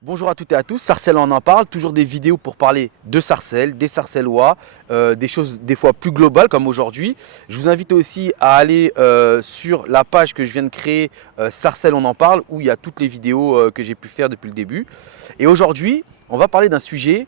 Bonjour à toutes et à tous, Sarcelles en parle, toujours des vidéos pour parler de Sarcelles, des Sarcellois, des choses des fois plus globales comme aujourd'hui. Je vous invite aussi à aller sur la page que je viens de créer, Sarcelles on en parle, où il y a toutes les vidéos que j'ai pu faire depuis le début. Et aujourd'hui, on va parler d'un sujet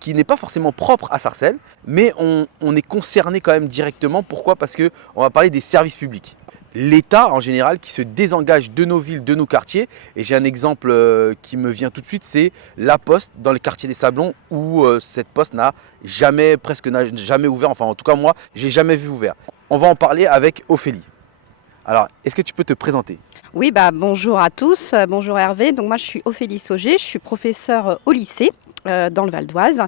qui n'est pas forcément propre à Sarcelles, mais on est concerné quand même directement. Pourquoi? Parce qu'on va parler des services publics. L'État en général qui se désengage de nos villes, de nos quartiers. Et j'ai un exemple qui me vient tout de suite, c'est la Poste dans le quartier des Sablons où cette Poste presque n'a jamais ouvert. Enfin en tout cas moi, j'ai jamais vu ouvert. On va en parler avec Ophélie. Alors, est-ce que tu peux te présenter? Oui, bonjour à tous, bonjour Hervé. Donc moi je suis Ophélie Sauger, je suis professeure au lycée dans le Val d'Oise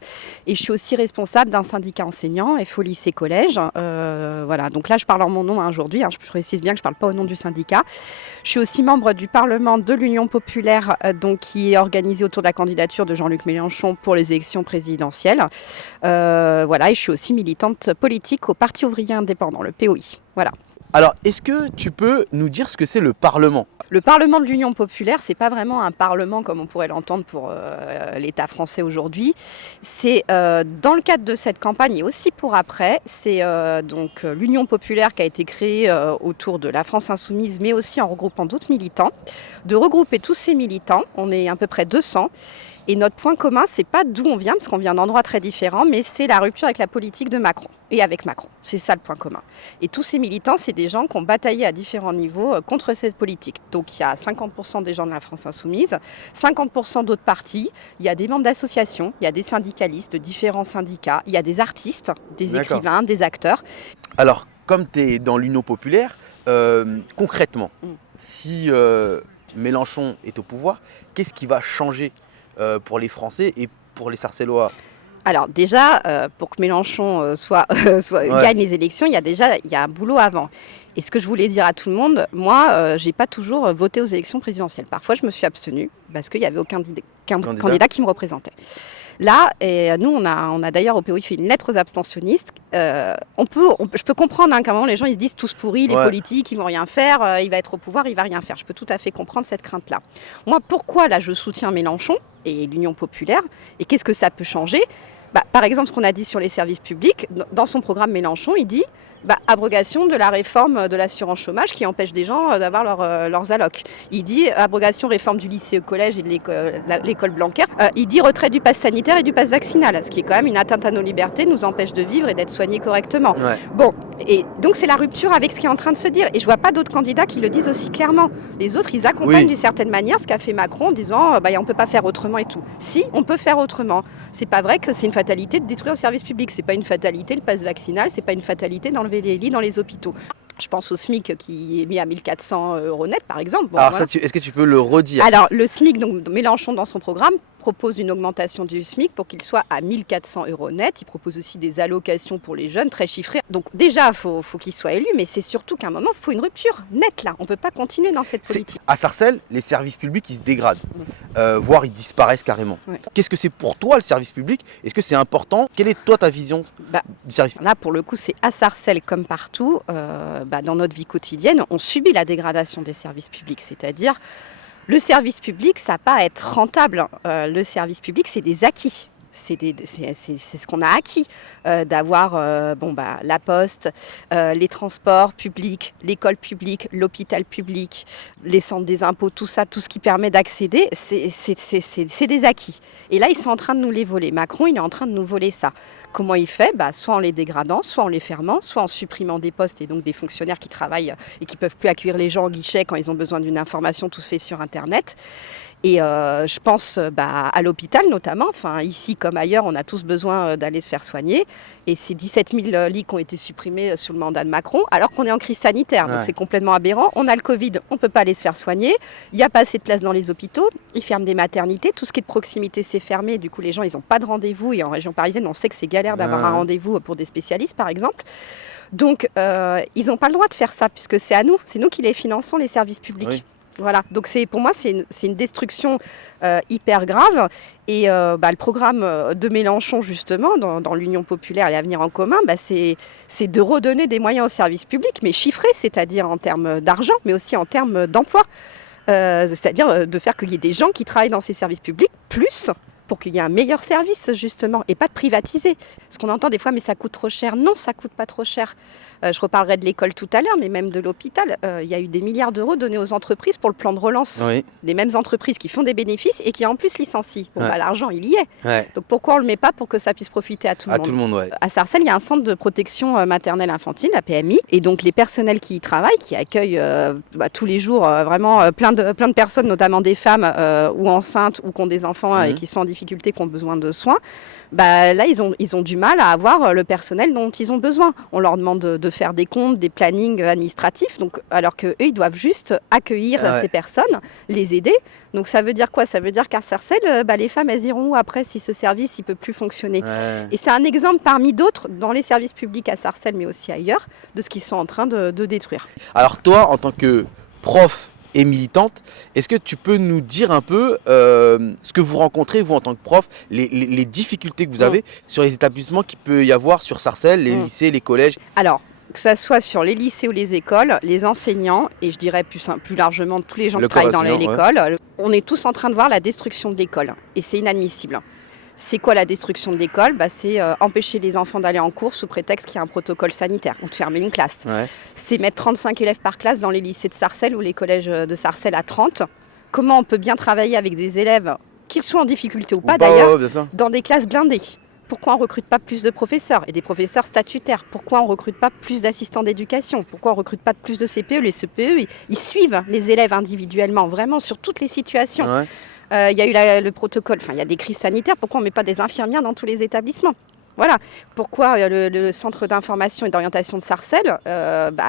et je suis aussi responsable d'un syndicat enseignant, FO Lycée Collège. Voilà, donc là je parle en mon nom aujourd'hui, je précise bien que je ne parle pas au nom du syndicat. Je suis aussi membre du Parlement de l'Union populaire donc, qui est organisé autour de la candidature de Jean-Luc Mélenchon pour les élections présidentielles. Voilà, et je suis aussi militante politique au Parti ouvrier indépendant, le POI. Voilà. Alors, est-ce que tu peux nous dire ce que c'est le Parlement? Le Parlement de l'Union populaire, c'est pas vraiment un parlement comme on pourrait l'entendre pour l'État français aujourd'hui. C'est dans le cadre de cette campagne et aussi pour après, c'est donc l'Union populaire qui a été créée autour de la France insoumise, mais aussi en regroupant d'autres militants, de regrouper tous ces militants. On est à peu près 200. Et notre point commun, c'est pas d'où on vient, parce qu'on vient d'endroits très différents, mais c'est la rupture avec la politique de Macron et avec Macron. C'est ça le point commun. Et tous ces militants, c'est des gens qui ont bataillé à différents niveaux contre cette politique. Donc il y a 50% des gens de la France insoumise, 50% d'autres partis, il y a des membres d'associations, il y a des syndicalistes de différents syndicats, il y a des artistes, des écrivains, des acteurs. Alors, comme tu es dans l'Union populaire, concrètement, si Mélenchon est au pouvoir, qu'est-ce qui va changer pour les Français et pour les Sarcellois? Alors déjà, pour que Mélenchon gagne les élections, il y a un boulot avant. Et ce que je voulais dire à tout le monde, moi, j'ai pas toujours voté aux élections présidentielles. Parfois, je me suis abstenue parce qu'il n'y avait aucun candidat qui me représentait. Là, nous, on a d'ailleurs au POI fait une lettre aux abstentionnistes. Je peux comprendre qu'à un moment, les gens ils se disent tous pourris, les politiques, ils vont rien faire, il va être au pouvoir, il va rien faire. Je peux tout à fait comprendre cette crainte-là. Moi, pourquoi là je soutiens Mélenchon et l'Union populaire et qu'est-ce que ça peut changer? Par exemple, ce qu'on a dit sur les services publics, dans son programme Mélenchon, il dit abrogation de la réforme de l'assurance chômage qui empêche des gens d'avoir leurs allocs. Il dit abrogation, réforme du lycée au collège et de l'école Blanquer. Il dit retrait du pass sanitaire et du pass vaccinal, ce qui est quand même une atteinte à nos libertés, nous empêche de vivre et d'être soignés correctement. Bon, et donc c'est la rupture avec ce qui est en train de se dire. Et je vois pas d'autres candidats qui le disent aussi clairement. Les autres, ils accompagnent d'une certaine manière ce qu'a fait Macron en disant on peut pas faire autrement et tout. Si, on peut faire autrement. C'est pas vrai que c'est une fatalité de détruire le service public. C'est pas une fatalité le pass vaccinal, c'est pas une fatalité d'enlever les lits dans les hôpitaux. Je pense au SMIC qui est mis à 1 400 € net, par exemple. Bon, alors, est-ce que tu peux le redire? Alors, le SMIC, donc Mélenchon, dans son programme, propose une augmentation du SMIC pour qu'il soit à 1 400 € net. Il propose aussi des allocations pour les jeunes, très chiffrées. Donc, déjà, il faut qu'il soit élu, mais c'est surtout qu'à un moment, il faut une rupture nette, là. On ne peut pas continuer dans cette politique. À Sarcelles, les services publics, ils se dégradent, voire ils disparaissent carrément. Qu'est-ce que c'est pour toi, le service public? Est-ce que c'est important? Quelle est, toi, ta vision du service public? Là, pour le coup, c'est à Sarcelles comme partout. Dans notre vie quotidienne, on subit la dégradation des services publics, c'est-à-dire le service public, ça n'a pas à être rentable. Le service public, c'est des acquis. C'est ce qu'on a acquis, d'avoir la poste, les transports publics, l'école publique, l'hôpital public, les centres des impôts, tout ça, tout ce qui permet d'accéder, c'est des acquis. Et là, ils sont en train de nous les voler. Macron, il est en train de nous voler ça. Comment il fait? Soit en les dégradant, soit en les fermant, soit en supprimant des postes et donc des fonctionnaires qui travaillent et qui ne peuvent plus accueillir les gens au guichet quand ils ont besoin d'une information, tout se fait sur Internet. Et je pense à l'hôpital notamment, ici comme ailleurs, on a tous besoin d'aller se faire soigner. Et c'est 17 000 lits qui ont été supprimés sous le mandat de Macron, alors qu'on est en crise sanitaire. Donc c'est complètement aberrant. On a le Covid, on ne peut pas aller se faire soigner. Il n'y a pas assez de place dans les hôpitaux. Ils ferment des maternités. Tout ce qui est de proximité, c'est fermé. Du coup, les gens, ils n'ont pas de rendez-vous. Et en région parisienne, on sait que c'est galère d'avoir un rendez-vous pour des spécialistes, par exemple. Donc, ils n'ont pas le droit de faire ça, puisque c'est à nous. C'est nous qui les finançons, les services publics. Oui. Voilà, donc pour moi, c'est une destruction hyper grave. Et le programme de Mélenchon, justement, dans l'Union populaire et l'Avenir en commun, c'est de redonner des moyens aux services publics, mais chiffrés, c'est-à-dire en termes d'argent, mais aussi en termes d'emploi. c'est-à-dire de faire qu'il y ait des gens qui travaillent dans ces services publics, plus pour qu'il y ait un meilleur service justement, et pas de privatiser. Parce qu'on entend des fois, mais ça coûte trop cher. Non, ça coûte pas trop cher. Je reparlerai de l'école tout à l'heure, mais même de l'hôpital. Il y a eu des milliards d'euros donnés aux entreprises pour le plan de relance. Oui. Les mêmes entreprises qui font des bénéfices et qui en plus licencient. Bon, Ouais. l'argent, il y est. Ouais. Donc pourquoi on ne le met pas pour que ça puisse profiter à tout le À monde? tout le monde, ouais. À Sarcelles, il y a un centre de protection maternelle infantile, la PMI, et donc les personnels qui y travaillent, qui accueillent tous les jours vraiment plein de personnes, notamment des femmes ou enceintes ou qui ont des enfants et qui sont en difficulté, qui ont besoin de soins, là ils ont du mal à avoir le personnel dont ils ont besoin. On leur demande de faire des comptes, des plannings administratifs, donc, alors qu'eux, ils doivent juste accueillir ces personnes, les aider. Donc ça veut dire quoi? Ça veut dire qu'à Sarcelles, les femmes, elles iront où après si ce service ne peut plus fonctionner? Ouais. Et c'est un exemple parmi d'autres dans les services publics à Sarcelles, mais aussi ailleurs, de ce qu'ils sont en train de détruire. Alors toi, en tant que prof et militante, est-ce que tu peux nous dire un peu ce que vous rencontrez, vous en tant que prof, les difficultés que vous avez sur les établissements qu'il peut y avoir sur Sarcelles, les lycées, les collèges? Alors, que ce soit sur les lycées ou les écoles, les enseignants, et je dirais plus largement tous les gens qui travaillent dans l'école, on est tous en train de voir la destruction de l'école. Et c'est inadmissible. C'est quoi la destruction de l'école? C'est empêcher les enfants d'aller en cours sous prétexte qu'il y a un protocole sanitaire ou de fermer une classe. Ouais. C'est mettre 35 élèves par classe dans les lycées de Sarcelles ou les collèges de Sarcelles à 30. Comment on peut bien travailler avec des élèves, qu'ils soient en difficulté ou pas d'ailleurs, dans des classes blindées? Pourquoi on ne recrute pas plus de professeurs et des professeurs statutaires? Pourquoi on ne recrute pas plus d'assistants d'éducation? Pourquoi on ne recrute pas plus de CPE? Les CPE, ils suivent les élèves individuellement, vraiment sur toutes les situations. Ouais. Il y a eu le protocole, il y a des crises sanitaires, pourquoi on ne met pas des infirmières dans tous les établissements? Voilà. Pourquoi le centre d'information et d'orientation de Sarcelles,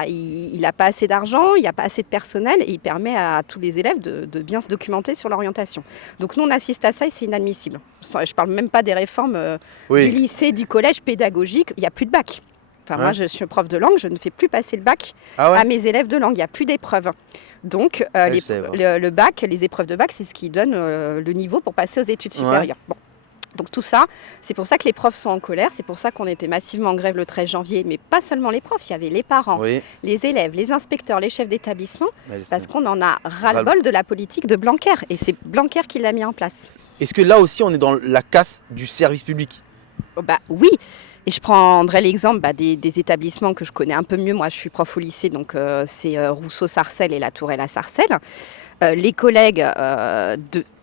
il n'a pas assez d'argent, il n'y a pas assez de personnel et il permet à tous les élèves de bien se documenter sur l'orientation. Donc nous, on assiste à ça et c'est inadmissible. Je ne parle même pas des réformes du lycée, du collège pédagogique, il n'y a plus de bac. Moi, je suis prof de langue, je ne fais plus passer le bac à mes élèves de langue, il n'y a plus d'épreuves. Donc, le bac, les épreuves de bac, c'est ce qui donne le niveau pour passer aux études supérieures. Bon. Donc tout ça, c'est pour ça que les profs sont en colère, c'est pour ça qu'on était massivement en grève le 13 janvier, mais pas seulement les profs, il y avait les parents, les élèves, les inspecteurs, les chefs d'établissement, parce qu'on en a ras-le-bol de la politique de Blanquer, et c'est Blanquer qui l'a mis en place. Est-ce que là aussi on est dans la casse du service public? Oui. Et je prendrai l'exemple des établissements que je connais un peu mieux. Moi, je suis prof au lycée, donc c'est Rousseau-Sarcelles et La Tourelle à Sarcelles. Les collègues,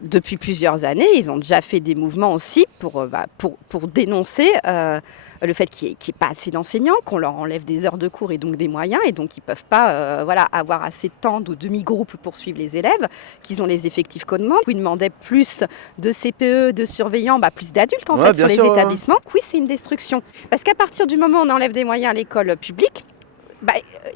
depuis plusieurs années, ils ont déjà fait des mouvements aussi pour dénoncer le fait qu'il n'y ait pas assez d'enseignants, qu'on leur enlève des heures de cours et donc des moyens, et donc ils ne peuvent pas avoir assez de temps de demi-groupe pour suivre les élèves, qu'ils ont les effectifs qu'on demande. Ils demandaient plus de CPE, de surveillants, plus d'adultes en fait sur les établissements. Oui, c'est une destruction. Parce qu'à partir du moment où on enlève des moyens à l'école publique,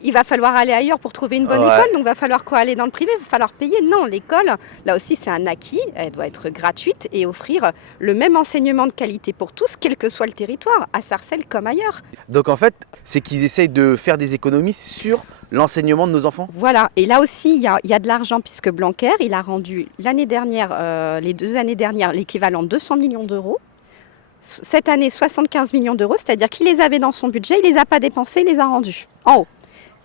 il va falloir aller ailleurs pour trouver une bonne école, donc il va falloir aller dans le privé, il va falloir payer. Non, l'école, là aussi c'est un acquis, elle doit être gratuite et offrir le même enseignement de qualité pour tous, quel que soit le territoire, à Sarcelles comme ailleurs. Donc en fait, c'est qu'ils essayent de faire des économies sur l'enseignement de nos enfants? Voilà, et là aussi il y a de l'argent puisque Blanquer, il a rendu l'année dernière, les 2 années dernières, l'équivalent de 200 millions d'euros. Cette année, 75 millions d'euros, c'est-à-dire qu'il les avait dans son budget, il ne les a pas dépensés, il les a rendus en haut.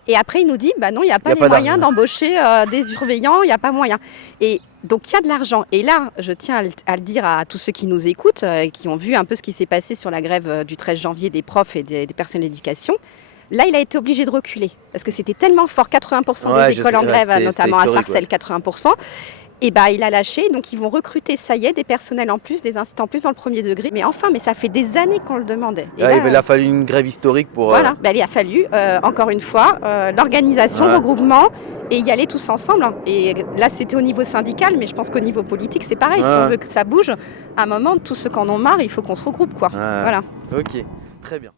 Et après, il nous dit, non, il n'y a pas les moyens d'embaucher des surveillants, il n'y a pas moyen. Et donc, il y a de l'argent. Et là, je tiens à le dire à tous ceux qui nous écoutent, qui ont vu un peu ce qui s'est passé sur la grève du 13 janvier des profs et des personnels d'éducation. Là, il a été obligé de reculer, parce que c'était tellement fort, 80% des écoles en grève, notamment à Sarcelles, 80%. Et il a lâché, donc ils vont recruter, ça y est, des personnels en plus, des incitants en plus dans le premier degré. Mais enfin, ça fait des années qu'on le demandait. Et là, il a fallu une grève historique pour... Voilà, il a fallu, encore une fois, l'organisation, regroupement, et y aller tous ensemble. Et là, c'était au niveau syndical, mais je pense qu'au niveau politique, c'est pareil. Si on veut que ça bouge, à un moment, tous ceux qui en ont marre, il faut qu'on se regroupe, quoi. Voilà. Ok, très bien.